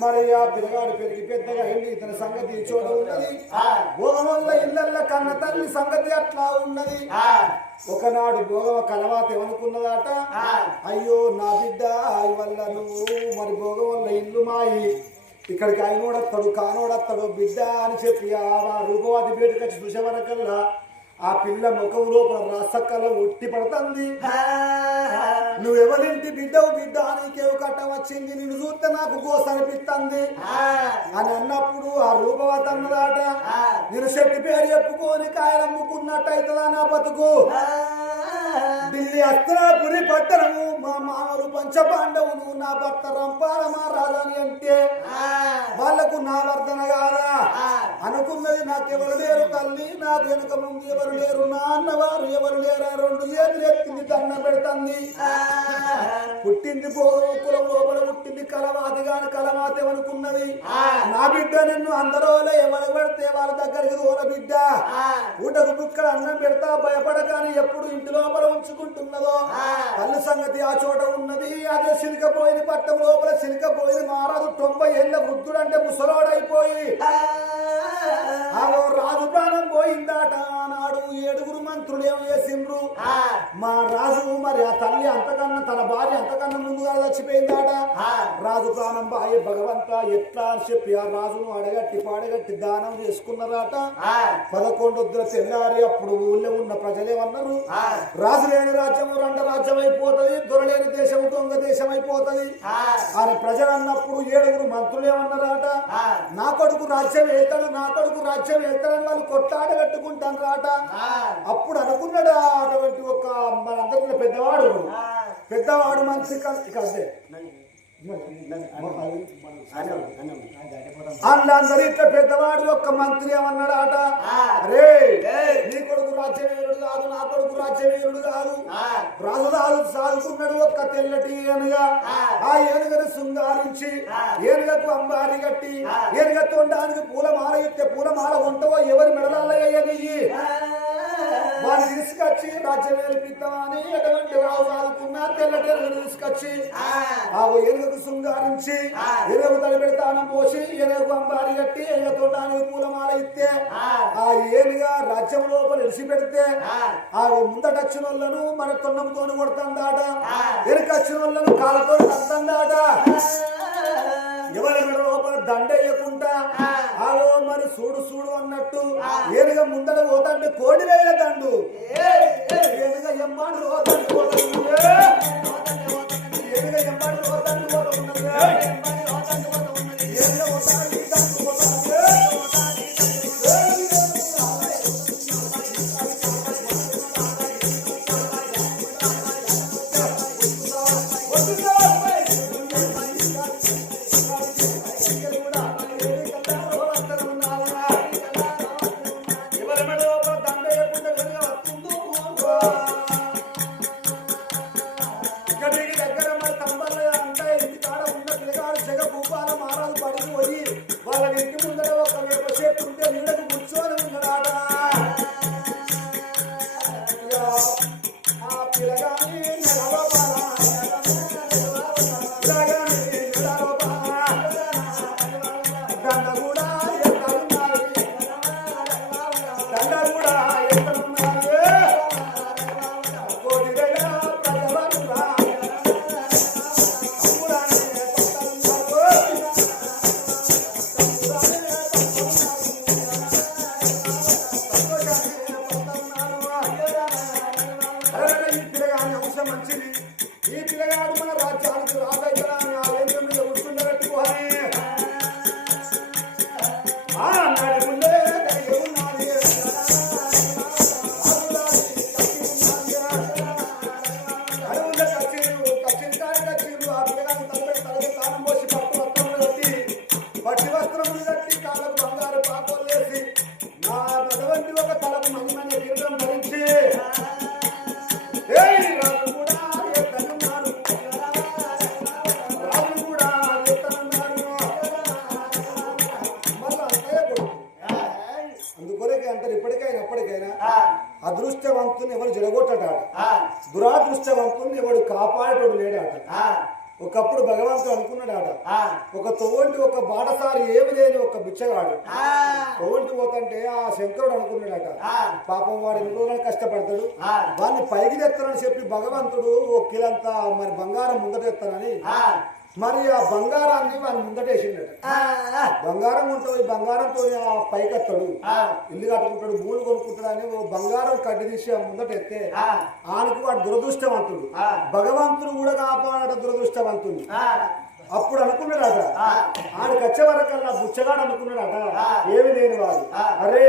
మరి ఆ పిల్లగాడు పెరిగి పెద్దగా వెళ్ళి ఇతని సంగతి ఈ చోట ఉన్నది. భోగం వల్ల కన్న తల్లి సంగతి అట్లా ఉన్నది. ఒకనాడు భోగవ కలవాత ఏమనుకున్నదాట? అయ్యో నా బిడ్డ వల్ల నువ్వు మరి భోగవల్ల ఇల్లు మాయి. ఇక్కడికి ఆయనోడత్తాడు కానోడత్తాడు బిడ్డ అని చెప్పి ఆ రూపవాది బయటకు వచ్చి చూసే వరకల్లా ఆ పిల్ల ముఖం లోపల రాసక్కల ఉట్టి పడుతుంది. నువ్వెవరింటి బిడ్డవు బిడ్డ నీకేవు కట్ట వచ్చింది నిన్ను చూస్తే నాకు గోస అనిపిస్తుంది అని అన్నప్పుడు ఆ రూపవతి అన్నదాట నేను చెట్టు పేరు చెప్పుకొని కాయలు అమ్ముకున్నట్టయితుందా నా బతుకు? ఢిల్లీ అస్త్రాపురి పట్టణము మా మామలు పంచపాండవులు నా భర్త రంపాల మహారాజని అంటే వాళ్ళకు నా వర్ధన కాదా అనుకున్నది నాకెవరు లేరు తల్లి నాకు వెనుక ముందు ఎవరు లేరు నా అన్నవారు ఎవరు లేరా రెండు చేతులు ఎత్తింది దండ పెడుతుంది. పుట్టింది కులం లోపల పుట్టింది కలవాది గాని కలమాతే అనుకున్నది. నా బిడ్డ నిన్ను అందరూ ఎవరు పెడితే వాళ్ళ దగ్గరికి దూర బిడ్డ. ఊటకు బుక్కడ అన్నం పెడతా భయపడగాని ఎప్పుడు ఇంటి లోపల ఉంచుకుంటున్నదో. తల్లి సంగతి ఆ చోట ఉన్నది అదే సిలికపోయిన పట్టం లోపల సిలికపోయింది మారాదు తొంభై ఏళ్ళ వృద్ధుడు అంటే ముసలోడైపోయి రాజు ప్రాణం పోయిందాట. నాడు ఏడుగురు మంత్రులు ఏం చేసిండ్రు? మా రాజు మరి ఆ తల్లి అంతకన్నా తన భార్య అంతకన్నా ముందుగా చచ్చిపోయిందాట. రాజు ప్రాణం బాయ్ భగవంత ఎట్లా అని చెప్పి ఆ రాజును అడగట్టి పాడగట్టి దానం చేసుకున్నారట. పదకొండొద్దుల తెల్లారి అప్పుడు ఊళ్ళో ఉన్న ప్రజలేమన్నారు రాజు లేని రాజ్యము రెండ రాజ్యం అయిపోతుంది దొరలేని దేశం దొంగ దేశం అయిపోతుంది అని ప్రజలు అన్నప్పుడు ఏడుగురు మంత్రులు ఏమన్నారట నా కొడుకు రాజ్యం వెళ్తాడు నా కొడుకు రాజ్యం వెళ్తాడని వాళ్ళు కొట్లాడ కట్టుకుంటాను రాట అప్పుడు అనుకున్నాడు అటువంటి ఒక మనందరిలో పెద్దవాడు. పెద్దవాడు మంత్రి కా- ఇక అదే. అందరి ఇట్లా పెద్దవాడు ఒక్క మంత్రి ఏమన్నాడాట అరే నీ కొడుకు రాజ్యవీరుడు కాదు నా కొడుకు రాజ్యవీరుడు కాదు. రాజు రాజు సాగుతున్నాడు ఒక్క తెల్లటి ఏనుగా. ఆ. ఏనుగను శృంగారించి ఏనుగకు అంబారి కట్టి ఏనుగ తొండానికి పూలమాల ఇస్తే పూలమాల ఉంటావో ఎవరి వాడిని రాజ్యం ఏలిపిద్దామని ఎటువంటి రావు సాగుకున్నా తెల్లటెరుగును తీసుకొచ్చి ఆ. ఏనుగకు శృంగారించి ఏనుగు తలపెడతానం పోసి ఏనుగు అంబారి కట్టి ఏనుగ తోటానికి పూలమాల ఇస్తే ఆ. ఏనుగా రాజ్యం లోపల ఇడిసి పెడితే ఆ ముందటచ్చిన వాళ్ళను మన తొండంతో కొడుతుందాట. వెనుకచ్చిన వాళ్ళను కాళ్ళతో తంతందాట ఎవరి లోపల దండ వేయకుండా ఆగో మరి చూడు చూడు అన్నట్టు ఏనుగా ముందర పోతాంటే కోడి వేయ దండు ఏనుగా ఎమ్మాడు పోతాండు పోతాడు ఏనుగా ఎమ్మాడు అదృష్టవంతుని ఎవరు జడగొట్టడాడు? దురాదృష్టవంతుని ఎవడు కాపాడేటోడు లేడాట? ఒకప్పుడు భగవంతుడు అనుకున్నాడట? ఆ, ఒక తోవంటి ఒక బాటసారి ఏమి లేని ఒక బిచ్చగాడు. ఆ, తోవంటి పోతంటే ఆ శంకరుడు అనుకున్నాడట. ఆ, పాపం వాడు ఎన్ని రోజులు కష్టపడతాడు. ఆ, వాడిని పైకి తెస్తానని చెప్పి భగవంతుడు ఒక కిలంతా మరి బంగారం ముందటెత్తానని ఆ, మరి ఆ బంగారాన్ని వాడిని ముందటేసిండట. బంగారం ఉంటుంది బంగారంతో ఆ పైకెత్తాడు. ఆ, ఇల్లు కట్టుకుంటాడు భూములు కొనుక్కుంటాడు అని ఓ బంగారం కడ్డి తీసి ఆ ముందటెత్తే ఆ, ఆయనకు వాడు దురదృష్టవంతుడు. భగవంతుడు కూడా కాపాడట దురదృష్టవంతుడు ఆ, అప్పుడు అనుకున్నాడట. ఆడికి వచ్చే వరకల్లా బుచ్చగాడు అనుకున్నాడట. ఏమి లేని వాడు. అరే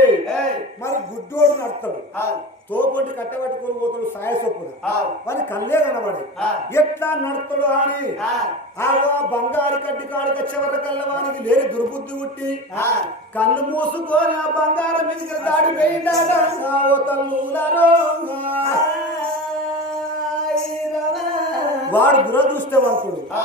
మరి గుడ్డోడు నడతాడు. ఆ, తోపొంటి కట్టబట్టుకుని పోతాడు సాయసొప్పున ఆ, మరి కళ్ళే కనబడి. ఎట్లా నడతాడు అని. ఆ, ఆగో బంగారు కడ్డి కాడికి వచ్చే వరకల్లా వానికి లేని దుర్బుద్ధి పుట్టి ఆ, కళ్ళు మూసుకొని ఆ బంగారం మీదకి దాడి. వాడు దురదృష్టవంతుడు. ఆ,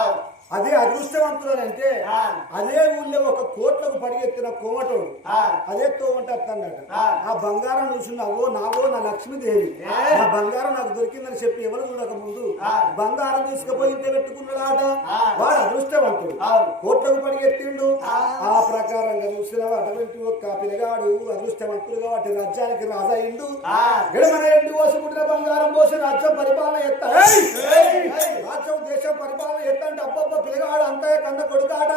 అదే అదృష్టవంతుడు అని అంటే ఆ. అదే ఊళ్ళో ఒక కోట్లకు పరిగెత్తిన కోమటోడు ఆ, అదే తోమంటే అత్తన్నాడు ఆ. ఆ బంగారం చూసినావో నావో నా లక్ష్మీదేవి? నా బంగారం నాకు దొరికిందని చెప్పి ఎవరు చూడక ముందు ఆ. బంగారం తీసుకుపోయి ఇంత పెట్టుకున్నాడాట ఆ. వాడు అదృష్టవంతుడు. కోట్లకు పరిగెత్తిండు ఆ. ఆ ప్రకారంగా చూసిన అటువంటి ఒక పిల్లగాడు అదృష్టవంతుడుగా వాటి రాజ్యానికి రాజాయిండు ఆ. గడమన ఎండి పోసి పుట్టిన బంగారం పోసి రాజ్యం పరిపాలన ఎత్త ఏయ్! ఏయ్! రాజ్యం దేశం అబ్బబ్బ పిల్లగాడు అంతా కన్న కొడుకాట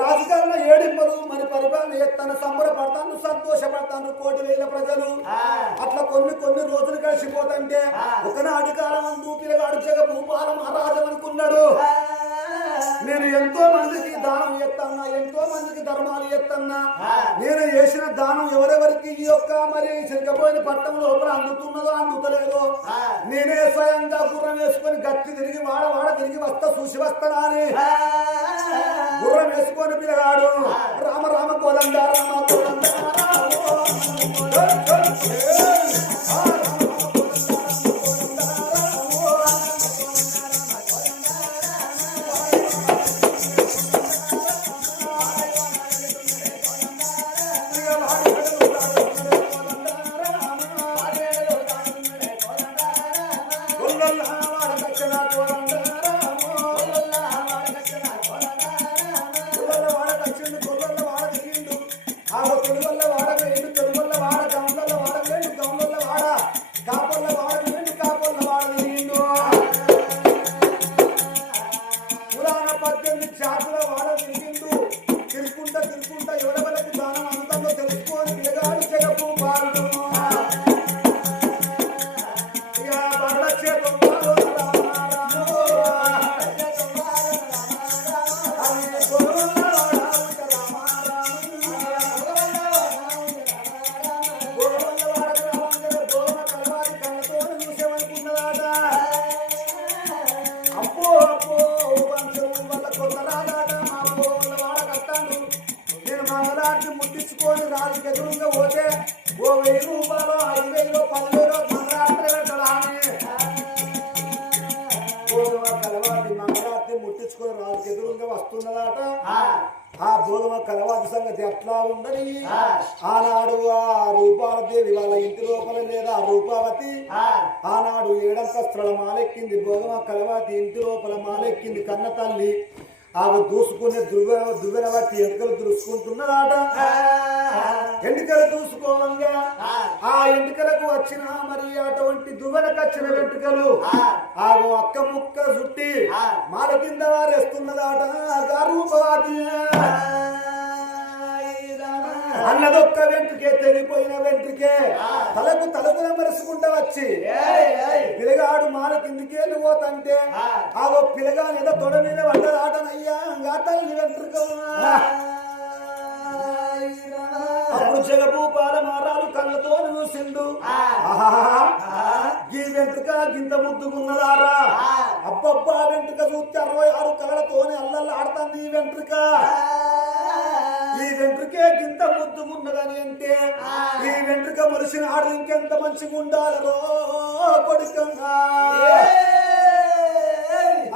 రాజకీయాల్లో ఏడింపలు మరి పరిపాలన ఎత్తాను సంబరపడతాను సంతోషపడతాను కోటి వేల ప్రజలు. అట్లా కొన్ని కొన్ని రోజులు కలిసిపోతుంటే. ఒకనాటి కాలం పిల్లగాడు జగ భూపాల మహారాజు అనుకున్నాడు నేను ఎంతో మందికి దానం ఎత్తన్నా ఎంతో మందికి ధర్మాలు ఎత్తన్నా. నేను చేసిన దానం ఎవరెవరికి ఈ యొక్క మరి చిరకపోయిన పట్టణం లోపల అందుతున్నదో అందుతలేదో. నేనే స్వయంగా గుర్రం వేసుకొని గట్టి తిరిగి వాడ వాడ తిరిగి వస్తా చూసి వస్తానా అని గుర్రం వేసుకొని పిల్లగాడు రామ రామ కోలంద రామ కోలంద తిరుకుంటా ఎదురుగా పోతే ఓ వెయ్యి రూపాయలు ఐదు వేలు పదివేలు మంగళాత్రి పెట్టడాని గోధుమ కలవాటి మంగళాత్రి ముట్టించుకొని రాజుకి ఎదురుగా వస్తున్నదాట ఆ. గోధుమ కలవాటి సంగతి ఎట్లా ఉండని ఆ. ఆనాడు ఆ రూపాలదేవి వాళ్ళ ఇంటి లోపల లేదా ఆ. రూపావతి ఆనాడు ఏడంతస్తుల మాలెక్కింది. భోగమ కలవాతి ఇంటి లోపల మాలెక్కింది కన్న తల్లి. ఆమె దూసుకునే దుర్వ దువ్వెనవట్టి ఎంటకలు దూసుకుంటున్నదాట. ఎంటికలు దూసుకోవంగా ఆ ఎంటికలకు వచ్చిన మరి అటువంటి దువ్వెనకు వచ్చిన వెంట్రుకలు. ఆగో అక్క ముక్క చుట్టి మాల కింద వారేస్తున్నదాట గర్భవాది అన్నదొక్క వెంట్రుకే తెగిపోయిన వెంట్రుకే. తలకు తలకు మరుసుకుంటా వచ్చి. పిల్లగాడు మాల కిందికి పోతంటే ఆగో పిల్లగా ఏదో తొడ మీద పడ్డదాటనయ్యా గా తల్లి వెంట్రుక. అప్పుడు జగభూపాల మారాలు కళ్ళతో చూసిండు. ఈ వెంట్రుక గింత ముద్దుకున్నదారా అబ్బబ్బా వెంట్రుక చూస్తే అరవై ఆరు కళ్ళతోని అల్లల్లా ఆడుతుంది ఈ వెంట్రుక. ఈ వెంట్రుకే గింత ముద్దుకున్నదని అంటే ఈ వెంట్రుక మనిషిన ఆడు ఇంకెంత మంచిగా ఉండాలరో కొడుకంగా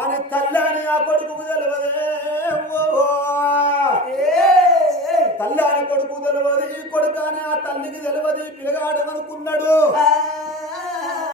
అని తల్లని ఆ కొడుకు తెలియదే ఓ. తల్లి అని కొడుకు తెలియదు ఈ కొడుకు అని ఆ తల్లికి తెలియదు పిల్లగాడమనుకున్నాడు ఆ.